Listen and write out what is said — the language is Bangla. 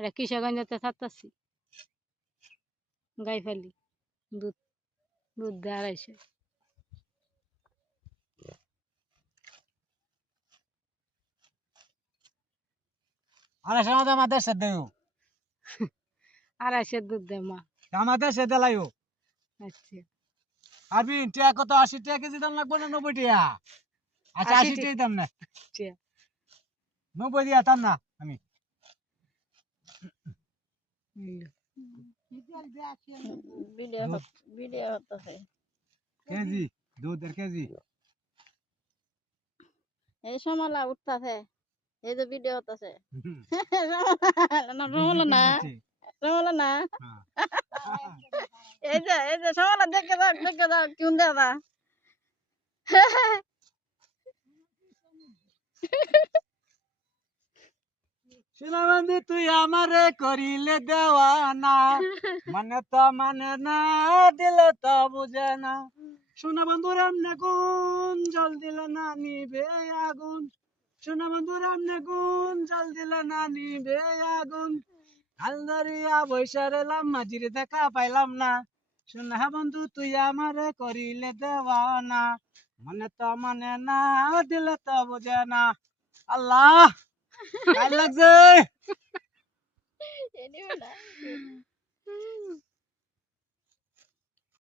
এটা কিশোরগঞ্জতে ছাড়তাছি গাই ফেলি দুধ দুধ দেয় 250 আড়াইশোর মধ্যে আমাদের সাথে দেও 250 দুধ দেয় মা আমাদের সাথে লাইও আচ্ছা আরবি টিয়া কত 80 টাকা কেজি দাম লাগবে না 90 টাকা আচ্ছা 80 টাকাই দাম না আচ্ছা 90 দিয়া দাম না আমি ভিডিও হচ্ছে কেজি দুধের কেজি এই সমলা উঠতাছে এই যে ভিডিও হচ্ছে রমলা না রমলা না এই যে সমলা দেখে দাও কোন দাদা সোনাবন্ধু তুই আমারে করিলে দেওয়ানা মানে তো মানে না দিলে তো বুঝে না সোনাবন্ধু রামনে গুণ জল দিলে না নিবে আগুন সোনাবন্ধু রামনে গুণ জল দিলে না নিবে আগুন হাল ধরিয়া বৈশার এলাম মাঝির দেখা পাইলাম না সোনা বন্ধু তুই আমারে করিলে দেওয়ানা মানে তো মানে না দিলে তো বুঝে না আল্লাহ গায়ে লাগছে